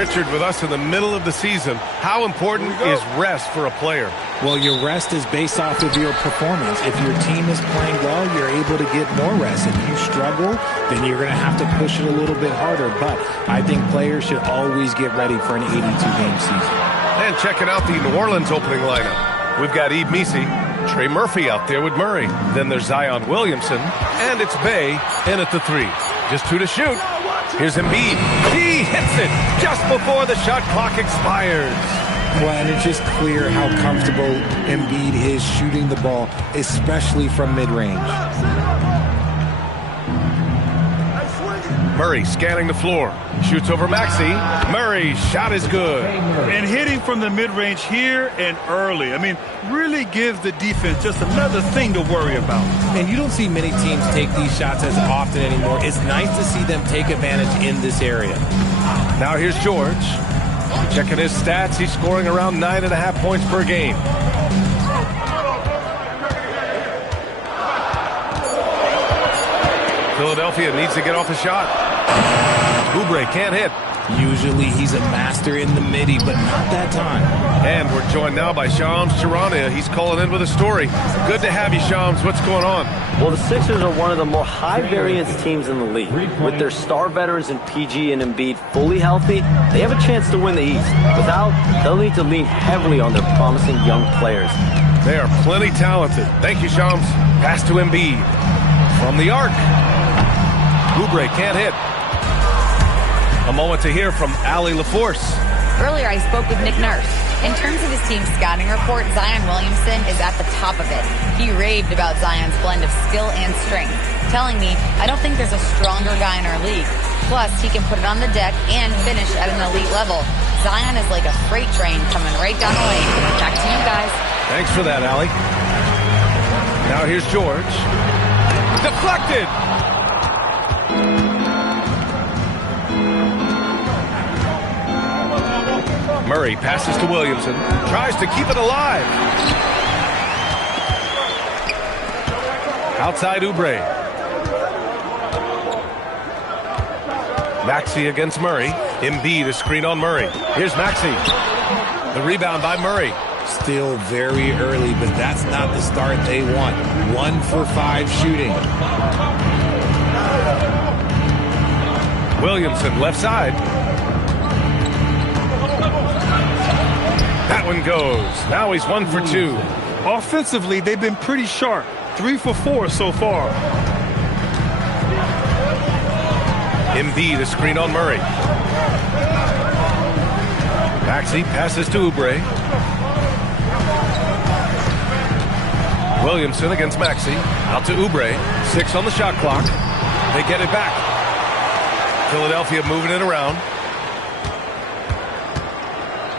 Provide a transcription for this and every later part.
Richard with us in the middle of the season. How important is rest for a player? Well, your rest is based off of your performance. If your team is playing well, you're able to get more rest. If you struggle, then you're going to have to push it a little bit harder. But I think players should always get ready for an 82-game season. And checking out the New Orleans opening lineup. We've got Eve Messi, Trey Murphy out there with Murray. Then there's Zion Williamson, and it's Bay in at the 3. Just 2 to shoot. Here's Embiid. He hits it just before the shot clock expires. Well, and it's just clear how comfortable Embiid is shooting the ball, especially from mid-range. Murray scanning the floor. Shoots over Maxey. Murray's shot is good. And hitting from the mid-range here and early. I mean, really gives the defense just another thing to worry about. And you don't see many teams take these shots as often anymore. It's nice to see them take advantage in this area. Now here's George. Checking his stats, he's scoring around 9.5 points per game. Philadelphia needs to get off a shot. Oubre can't hit. Usually he's a master in the midi, but not that time. And we're joined now by Shams Charania. He's calling in with a story. Good to have you, Shams. What's going on? Well, the Sixers are one of the more high-variance teams in the league. With their star veterans in PG and Embiid fully healthy, they have a chance to win the East. Without, they'll need to lean heavily on their promising young players. They are plenty talented. Thank you, Shams. Pass to Embiid. From the arc. Oubre can't hit. A moment to hear from Allie LaForce. Earlier, I spoke with Nick Nurse. In terms of his team's scouting report, Zion Williamson is at the top of it. He raved about Zion's blend of skill and strength, telling me, I don't think there's a stronger guy in our league. Plus, he can put it on the deck and finish at an elite level. Zion is like a freight train coming right down the lane. Back to you guys. Thanks for that, Allie. Now here's George. Deflected! Murray passes to Williamson. Tries to keep it alive. Outside Oubre. Maxey against Murray. Embiid a screen on Murray. Here's Maxey. The rebound by Murray. Still very early, but that's not the start they want. 1 for 5 shooting. Williamson left side. That one goes. Now he's 1 for 2. Offensively, they've been pretty sharp. 3 for 4 so far. Embiid a screen on Murray. Maxey passes to Oubre. Williamson against Maxey. Out to Oubre. 6 on the shot clock. They get it back. Philadelphia moving it around.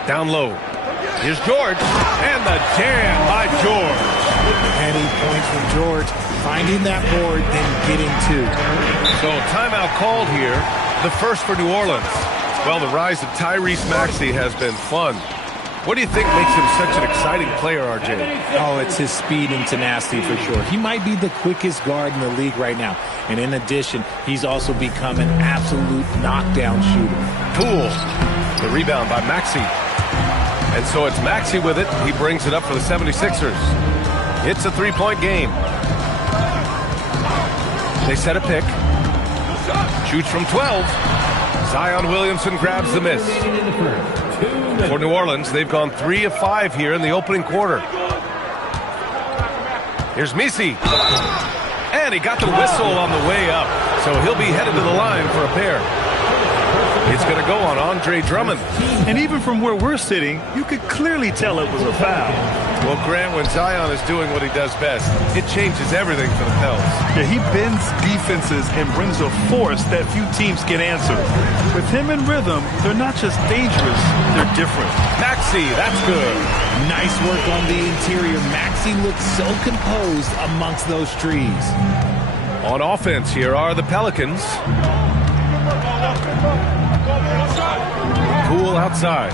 Down low. Here's George. And the jam by George. Penny points from George. Finding that board, then getting 2. So timeout called here. The first for New Orleans. Well, the rise of Tyrese Maxey has been fun. What do you think makes him such an exciting player, RJ? Oh, it's his speed and tenacity for sure. He might be the quickest guard in the league right now. And in addition, he's also become an absolute knockdown shooter. Poole. The rebound by Maxey. And so it's Maxey with it. He brings it up for the 76ers. It's a 3-point game. They set a pick. Shoots from 12. Zion Williamson grabs the miss. For New Orleans, they've gone 3 of 5 here in the opening quarter. Here's Messi. And he got the whistle on the way up. So he'll be headed to the line for a pair. It's going to go on Andre Drummond. And even from where we're sitting, you could clearly tell it was a foul. Well, Grant, when Zion is doing what he does best, it changes everything for the Pels. Yeah, he bends defenses and brings a force that few teams can answer. With him in rhythm, they're not just dangerous, they're different. Maxey, that's good. Nice work on the interior. Maxey looks so composed amongst those trees. On offense, here are the Pelicans. Poole outside.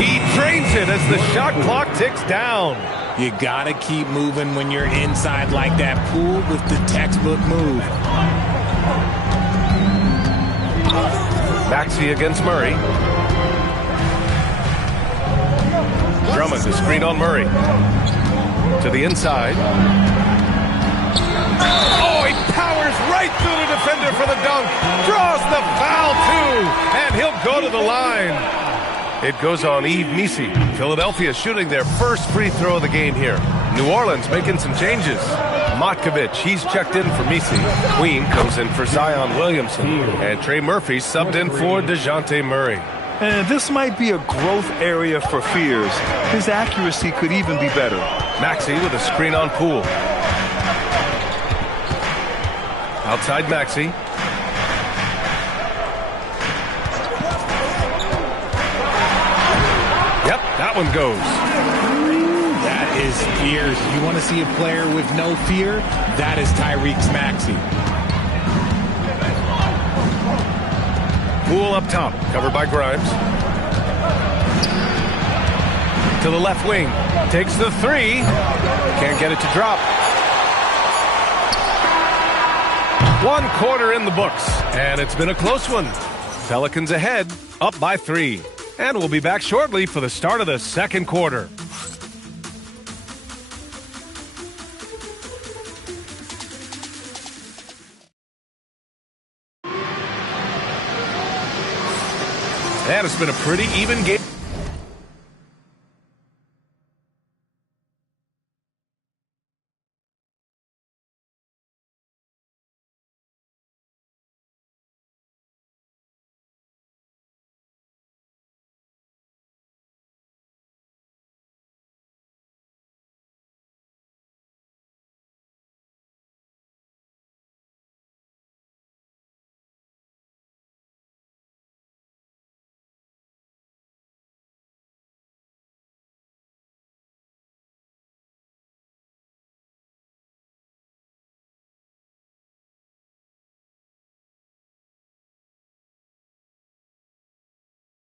He drains it as the shot clock ticks down. You got to keep moving when you're inside like that. Poole with the textbook move. Maxey against Murray. Drummond to screen on Murray. To the inside. Oh, he powers right through the defender for the dunk. Draws the foul, too. And he'll go to the line. It goes on Yves Missi. Philadelphia shooting their first free throw of the game here. New Orleans making some changes. Matkovic, he's checked in for Missi. Queen comes in for Zion Williamson. And Trey Murphy subbed in for DeJounte Murray. And this might be a growth area for Fears. His accuracy could even be better. Maxey with a screen on Poole. Outside Maxey. Yep, that one goes. That is Fears. You want to see a player with no fear? That is Tyrese Maxey. Poole up top, covered by Grimes. To the left wing. Takes the three. Can't get it to drop. 1 quarter in the books. And it's been a close one. Pelicans ahead, up by 3. And we'll be back shortly for the start of the second quarter. And it's been a pretty even game.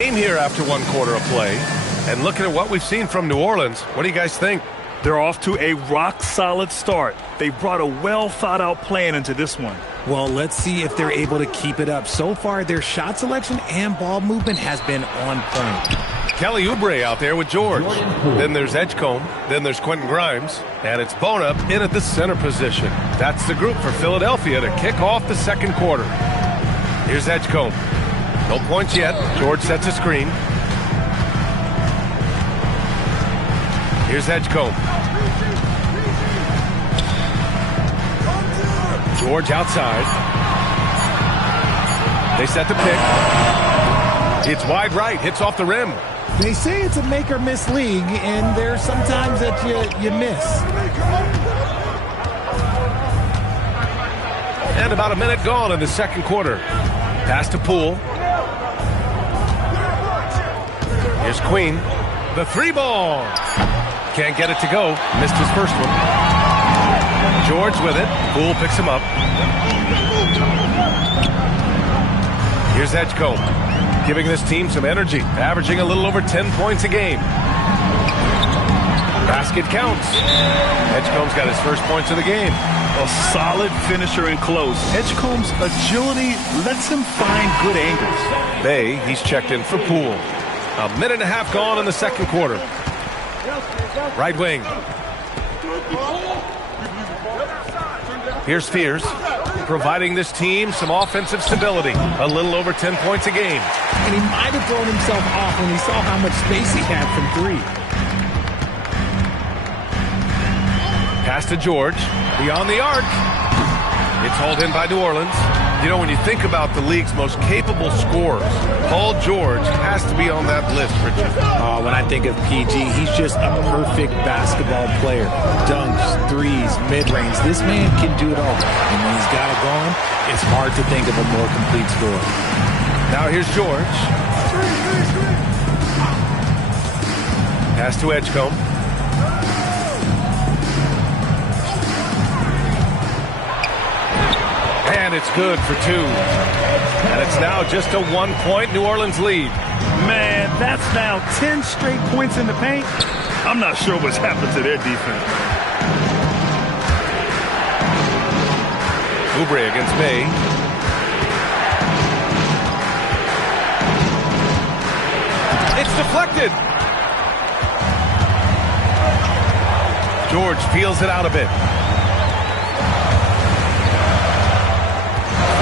Here after 1 quarter of play, and looking at what we've seen from New Orleans, what do you guys think? They're off to a rock-solid start. They brought a well-thought-out plan into this one. Well, let's see if they're able to keep it up. So far, their shot selection and ball movement has been on point. Kelly Oubre out there with George. Then there's Edgecombe. Then there's Quentin Grimes. And it's Bona in at the center position. That's the group for Philadelphia to kick off the second quarter. Here's Edgecombe. No points yet. George sets a screen. Here's Edgecombe. George outside. They set the pick. It's wide right. Hits off the rim. They say it's a make or miss league, and there's sometimes that you miss. And about a minute gone in the second quarter. Pass to Poole. Here's Queen. The 3-ball. Can't get it to go. Missed his first one. George with it. Poole picks him up. Here's Edgecombe. Giving this team some energy. Averaging a little over 10 points a game. Basket counts. Edgecombe's got his first points of the game. A solid finisher in close. Edgecombe's agility lets him find good angles. Bay, he's checked in for Poole. A minute and a half gone in the second quarter. Right wing. Here's Fears, providing this team some offensive stability. A little over 10 points a game. And he might have thrown himself off when he saw how much space he had from 3. Pass to George. Beyond the arc. It's hauled in by New Orleans. You know, when you think about the league's most capable scorers, Paul George has to be on that list, Richard. When I think of PG, he's just a perfect basketball player. Dunks, threes, mid-range. This man can do it all. And when he's got it going, it's hard to think of a more complete scorer. Now here's George. Pass to Edgecombe. And it's good for 2. And it's now just a 1-point New Orleans lead. Man, that's now 10 straight points in the paint. I'm not sure what's happened to their defense. Oubre against Bay. It's deflected. George peels it out a bit.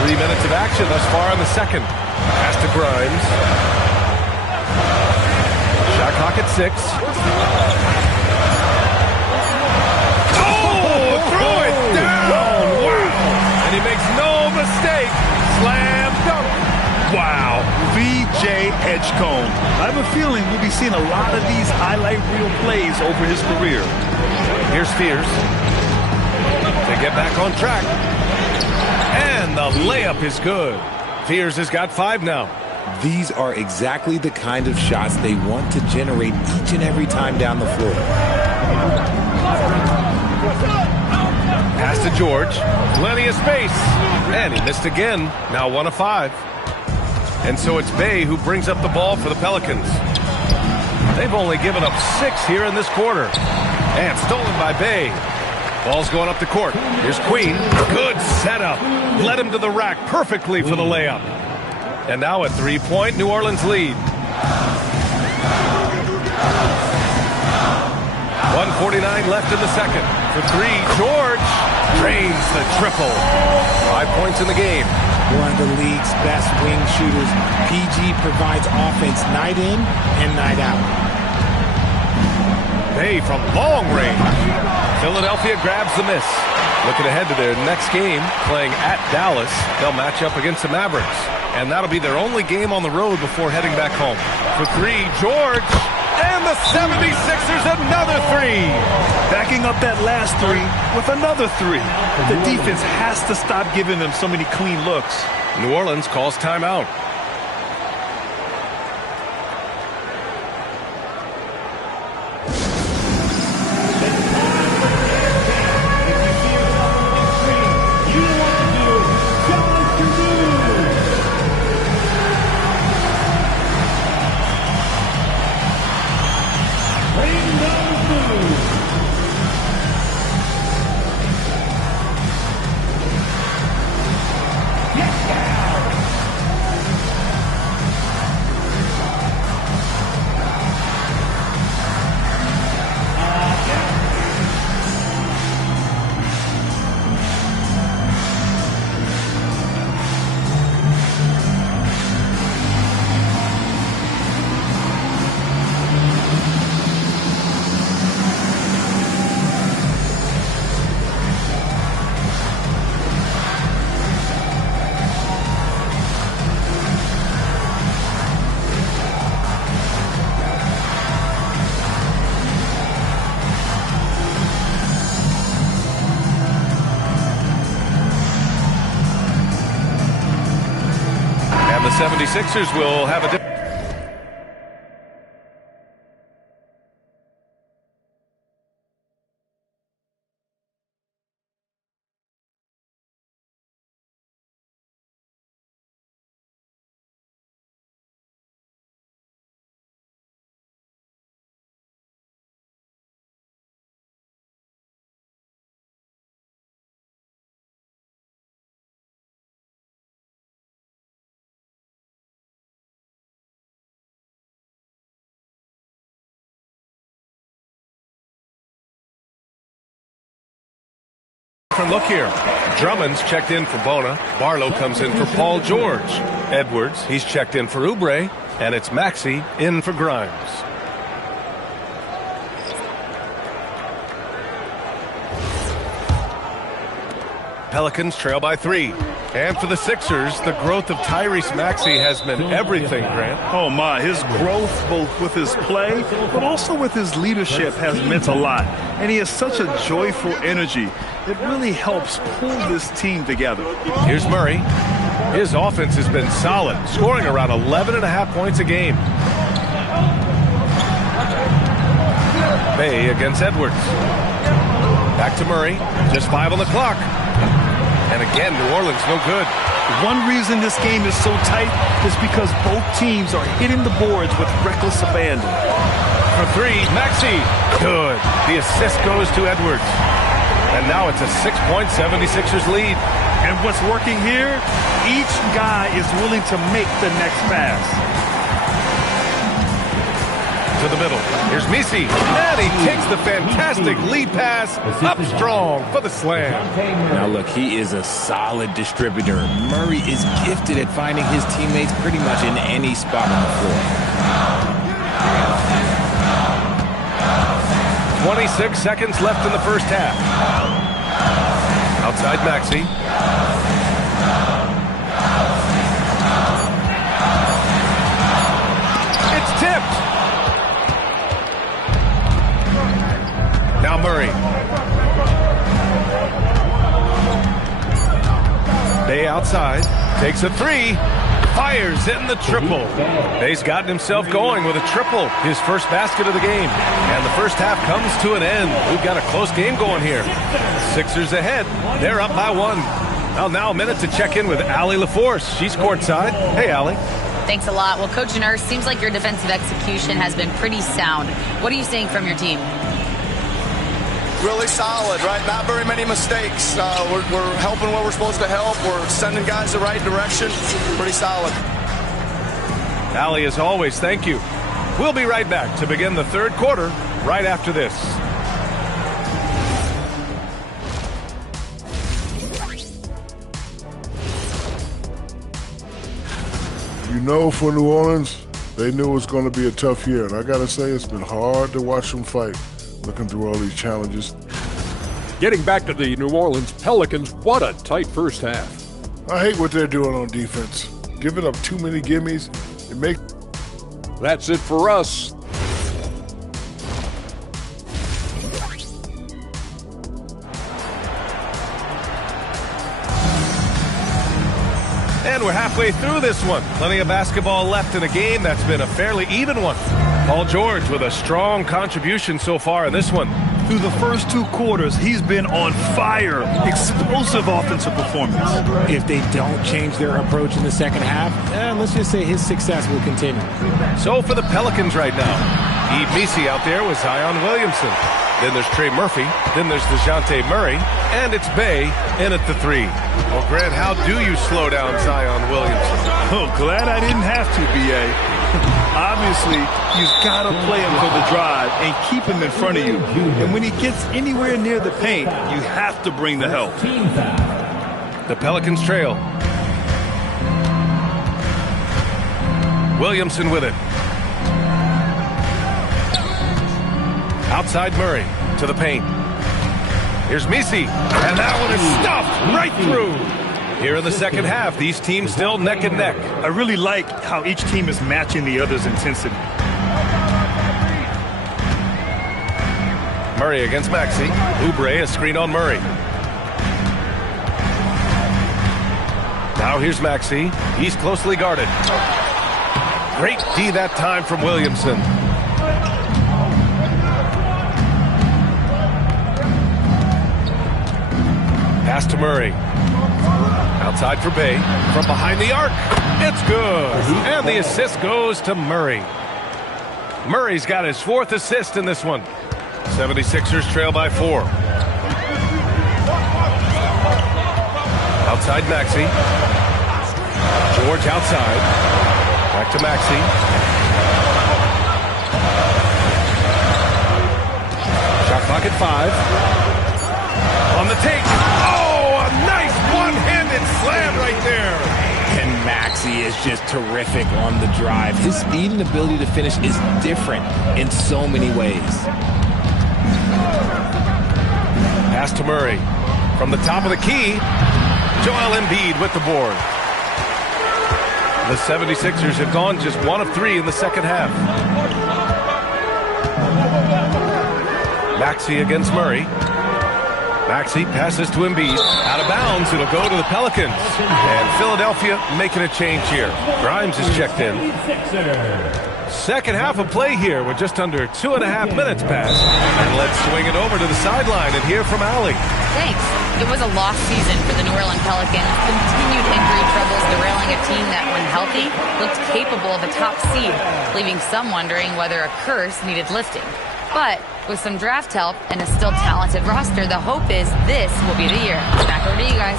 3 minutes of action thus far in the second. Pass to Grimes. Shot clock at 6. Oh, throw it down! Wow! And he makes no mistake. Slam dunk. Wow, VJ Edgecombe. I have a feeling we'll be seeing a lot of these highlight reel plays over his career. Here's Spears to get back on track. And the layup is good. Spears has got 5 now. These are exactly the kind of shots they want to generate each and every time down the floor. Pass to George. Plenty of space. And he missed again. Now 1 of 5. And so it's Bay who brings up the ball for the Pelicans. They've only given up 6 here in this quarter. And stolen by Bay. Ball's going up the court. Here's Queen. Good setup. Led him to the rack perfectly for the layup. And now a 3-point New Orleans lead. 1:49 left in the second. For 3, George drains the triple. 5 points in the game. One of the league's best wing shooters. PG provides offense night in and night out. Bay from long range. Philadelphia grabs the miss. Looking ahead to their next game, playing at Dallas. They'll match up against the Mavericks. And that'll be their only game on the road before heading back home. For 3, George. And the 76ers another 3. Backing up that last 3 with another 3. The defense has to stop giving them so many clean looks. New Orleans calls timeout. The 76ers will have a different look here. Drummond's checked in for Bona. Barlow comes in for Paul George. Edwards, he's checked in for Oubre. And it's Maxey in for Grimes. Pelicans trail by 3. And for the Sixers, the growth of Tyrese Maxey has meant everything, Grant. Oh, my. His growth, both with his play, but also with his leadership, has meant a lot. And he has such a joyful energy. It really helps pull this team together. Here's Murray. His offense has been solid, scoring around 11.5 points a game. Bay against Edwards. Back to Murray. Just 5 on the clock. And again, New Orleans no good. One reason this game is so tight is because both teams are hitting the boards with reckless abandon. For three, Maxey. Good. The assist goes to Edwards. And now it's a 6-point 76ers lead. And what's working here, each guy is willing to make the next pass. To the middle. Here's Messi. And he takes the fantastic lead pass up strong for the slam. Now look, he is a solid distributor. Murray is gifted at finding his teammates pretty much in any spot on the floor. 26 seconds left in the first half. Outside Maxey. It's tipped. Now Murray. Bay outside. Takes a three. Fires in the triple. Bay's gotten himself going with a triple. His first basket of the game. And the first half comes to an end. We've got a close game going here. Sixers ahead. They're up by one. Well, now a minute to check in with Allie LaForce. She's courtside. Hey, Allie. Thanks a lot. Well, Coach Nurse, seems like your defensive execution has been pretty sound. What are you seeing from your team? Really solid, right? Not very many mistakes. We're helping where we're supposed to help. We're sending guys the right direction. Pretty solid. Allie, as always, thank you. We'll be right back to begin the third quarter right after this. You know, for New Orleans, they knew it was going to be a tough year. And I got to say, it's been hard to watch them fight, looking through all these challenges. Getting back to the New Orleans Pelicans, what a tight first half. I hate what they're doing on defense. Giving up too many gimmies. It makes... That's it for us. And we're halfway through this one. Plenty of basketball left in a game that's been a fairly even one. Paul George with a strong contribution so far in this one. Through the first two quarters, he's been on fire. Explosive offensive performance. If they don't change their approach in the second half, let's just say his success will continue. So for the Pelicans right now, Eve Messi out there with Zion Williamson. Then there's Trey Murphy. Then there's DeJounte Murray. And it's Bay in at the three. Well, Grant, how do you slow down Zion Williamson? Oh, glad I didn't have to, B.A. Obviously, you've got to play him for the drive and keep him in front of you. And when he gets anywhere near the paint, you have to bring the help. The Pelicans trail. Williamson with it. Outside Murray to the paint. Here's Messi. And that one is stuffed right through. Here in the second half, these teams still neck and neck. I really like how each team is matching the other's intensity. Murray against Maxey. Oubre, a screen on Murray. Now here's Maxey. He's closely guarded. Great D that time from Williamson. Pass to Murray. Outside for Bay. From behind the arc. It's good. And the assist goes to Murray. Murray's got his fourth assist in this one. 76ers trail by 4. Outside Maxey. George outside. Back to Maxey. Shot clock at 5. On the take. Oh, a nice one-handed slam right there. And Maxey is just terrific on the drive. His speed and ability to finish is different in so many ways. Pass to Murray. From the top of the key, Joel Embiid with the board. The 76ers have gone just 1 of 3 in the second half. Maxey against Murray. Maxey passes to Embiid. Out of bounds, it'll go to the Pelicans. And Philadelphia making a change here. Grimes is checked in. Second half of play here with just under 2.5 minutes passed. And let's swing it over to the sideline and hear from Allie. Thanks. It was a lost season for the New Orleans Pelicans. Continued injury troubles derailing a team that, when healthy, looked capable of a top seed, leaving some wondering whether a curse needed lifting. But with some draft help and a still talented roster, the hope is this will be the year. Back over to you guys.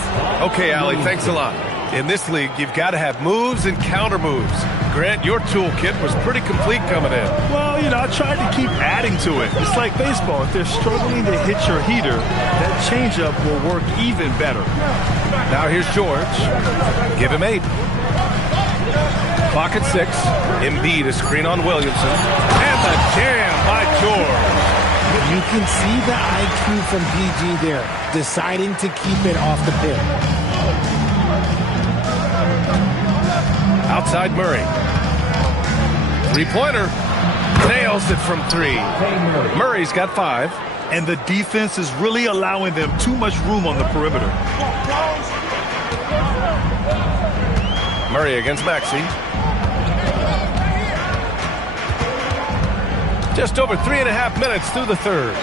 Okay, Allie, thanks a lot. In this league, you've got to have moves and counter moves. Grant, your toolkit was pretty complete coming in. Well, I tried to keep adding to it. It's like baseball. If they're struggling to hit your heater, that changeup will work even better. Now here's George. Give him 8. Clock at 6. Embiid a screen on Williamson. And the jam by George. You can see the IQ from PG there, deciding to keep it off the pin. Outside Murray. Three-pointer. Nails it from 3. Murray's got 5. And the defense is really allowing them too much room on the perimeter. Murray against Maxey. Just over 3.5 minutes through the third.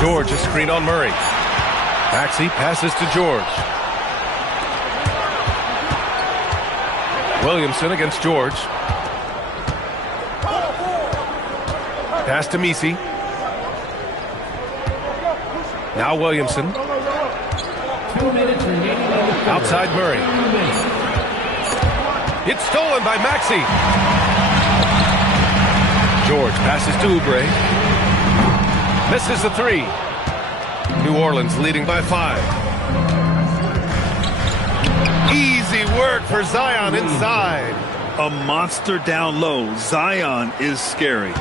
George a screen on Murray. Maxey passes to George. Williamson against George. Pass to Messi. Now Williamson. Outside Murray. It's stolen by Maxey. George passes to Oubre. Misses the 3. New Orleans leading by 5. Easy work for Zion inside. A monster down low. Zion is scary.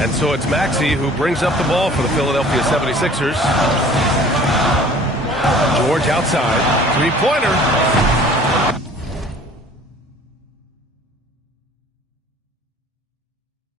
And so it's Maxey who brings up the ball for the Philadelphia 76ers. George outside. Three-pointer.